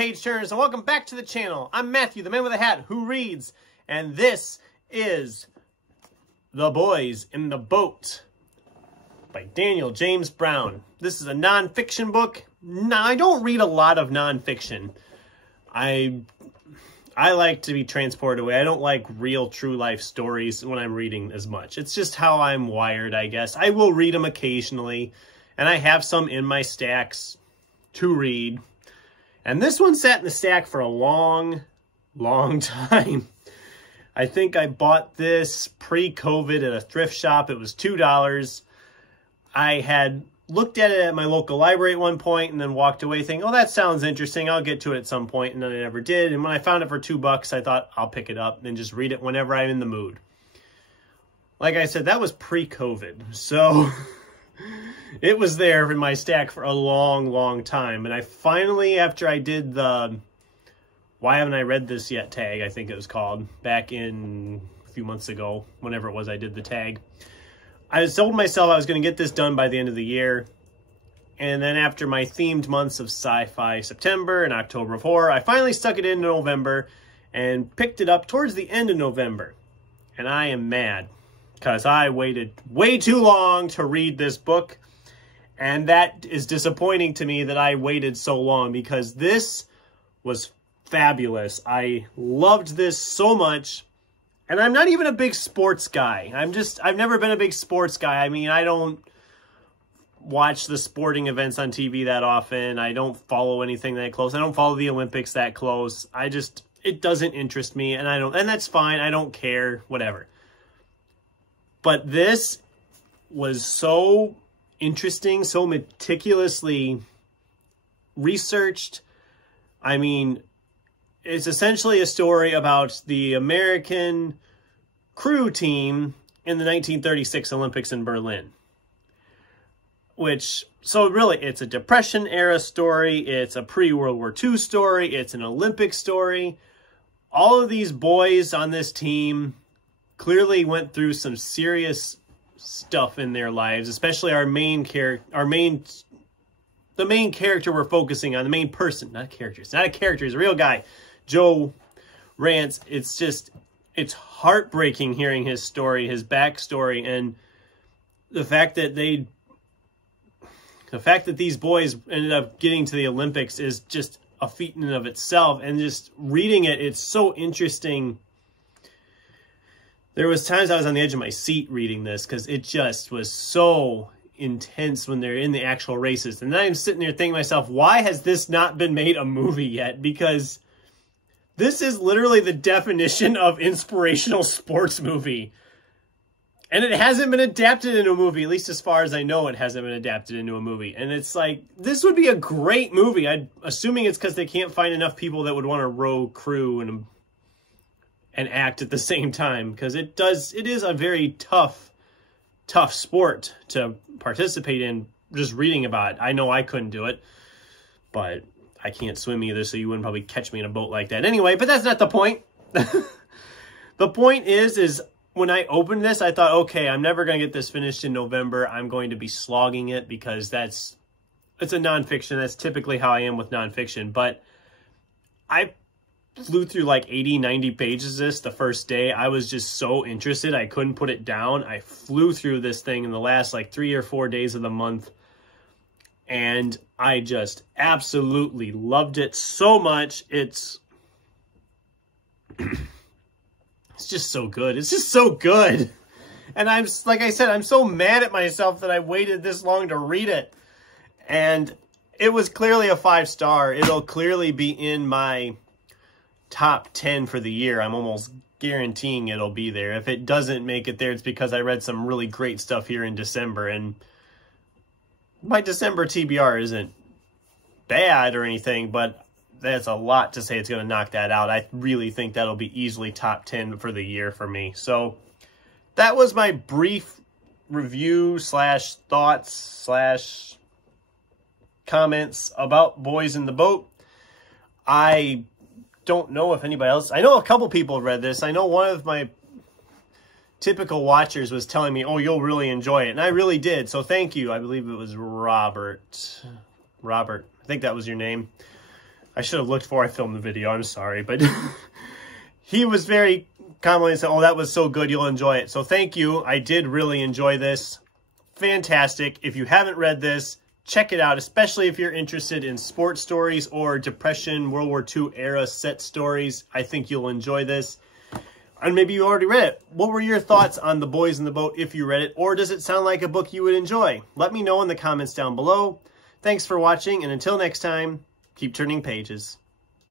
page turners, and welcome back to the channel. I'm Matthew, the man with a hat who reads, and this is The Boys in the Boat by Daniel James Brown. This is a non-fiction book. Now, I don't read a lot of non-fiction. I like to be transported away. I don't like real, true life stories when I'm reading as much. It's just how I'm wired, I guess. I will read them occasionally, and I have some in my stacks to read. And this one sat in the stack for a long time. I think I bought this pre-COVID at a thrift shop. It was $2. I had looked at it at my local library at one point and then walked away thinking, oh, that sounds interesting. I'll get to it at some point, and then I never did. And when I found it for $2, I thought I'll pick it up and just read it whenever I'm in the mood. Like I said, that was pre-COVID. So it was there in my stack for a long time. And I finally, after I did the Why Haven't I Read This Yet tag, I think it was called, back in a few months ago, whenever it was I did the tag, I told myself I was going to get this done by the end of the year. And then after my themed months of sci-fi September and October of horror, I finally stuck it into November and picked it up towards the end of November. And I am mad because I waited way too long to read this book. And that is disappointing to me that I waited so long, because this was fabulous. I loved this so much. And I'm not even a big sports guy. I've never been a big sports guy. I mean, I don't watch the sporting events on TV that often. I don't follow anything that close. I don't follow the Olympics that close. It doesn't interest me, and that's fine. I don't care, whatever. But this was so interesting, so meticulously researched. I mean, it's essentially a story about the American crew team in the 1936 Olympics in Berlin. So really, it's a Depression-era story, it's a pre-World War II story, it's an Olympic story. All of these boys on this team clearly went through some serious stuff in their lives, especially the main character we're focusing on, the main person, not a character. It's not a character, he's a real guy. Joe Rance. It's heartbreaking hearing his story, his backstory, and the fact that these boys ended up getting to the Olympics is just a feat in and of itself. And just reading it, it's so interesting. There was times I was on the edge of my seat reading this because it just was so intense when they're in the actual races. And then I'm sitting there thinking to myself, why has this not been made a movie yet? Because this is literally the definition of inspirational sports movie. And it hasn't been adapted into a movie, at least as far as I know it hasn't been adapted into a movie. And it's like, this would be a great movie. Assuming it's because they can't find enough people that would want to row crew and act at the same time. Because it is a very tough sport to participate in. Just reading about it, I know I couldn't do it, but I can't swim either, so you wouldn't probably catch me in a boat like that anyway. But that's not the point. The point is when I opened this, I thought, okay, I'm never going to get this finished in November. I'm going to be slogging it because it's a nonfiction. That's typically how I am with nonfiction. But I flew through like 80, 90 pages of this the first day. I was just so interested. I couldn't put it down. I flew through this thing in the last like 3 or 4 days of the month. And I just absolutely loved it so much. It's just so good. It's just so good. And like I said, I'm so mad at myself that I waited this long to read it. And it was clearly a 5-star. It'll clearly be in my top 10 for the year. I'm almost guaranteeing it'll be there. If it doesn't make it there, it's because I read some really great stuff here in December. And my December TBR isn't bad or anything, but that's a lot to say it's going to knock that out. I really think that'll be easily top 10 for the year for me. So that was my brief review / thoughts / comments about Boys in the Boat. I don't know if anybody else... I know a couple people have read this. I know one of my typical watchers was telling me, oh, you'll really enjoy it. And I really did. So thank you. I believe it was Robert. I think that was your name. I should have looked before I filmed the video. I'm sorry, but he was very complimentary and said, oh, that was so good. You'll enjoy it. So thank you. I did really enjoy this. Fantastic. If you haven't read this, check it out, especially if you're interested in sports stories or Depression, World War II era set stories. I think you'll enjoy this. And maybe you already read it. What were your thoughts on The Boys in the Boat if you read it? Or does it sound like a book you would enjoy? Let me know in the comments down below. Thanks for watching, and until next time, keep turning pages.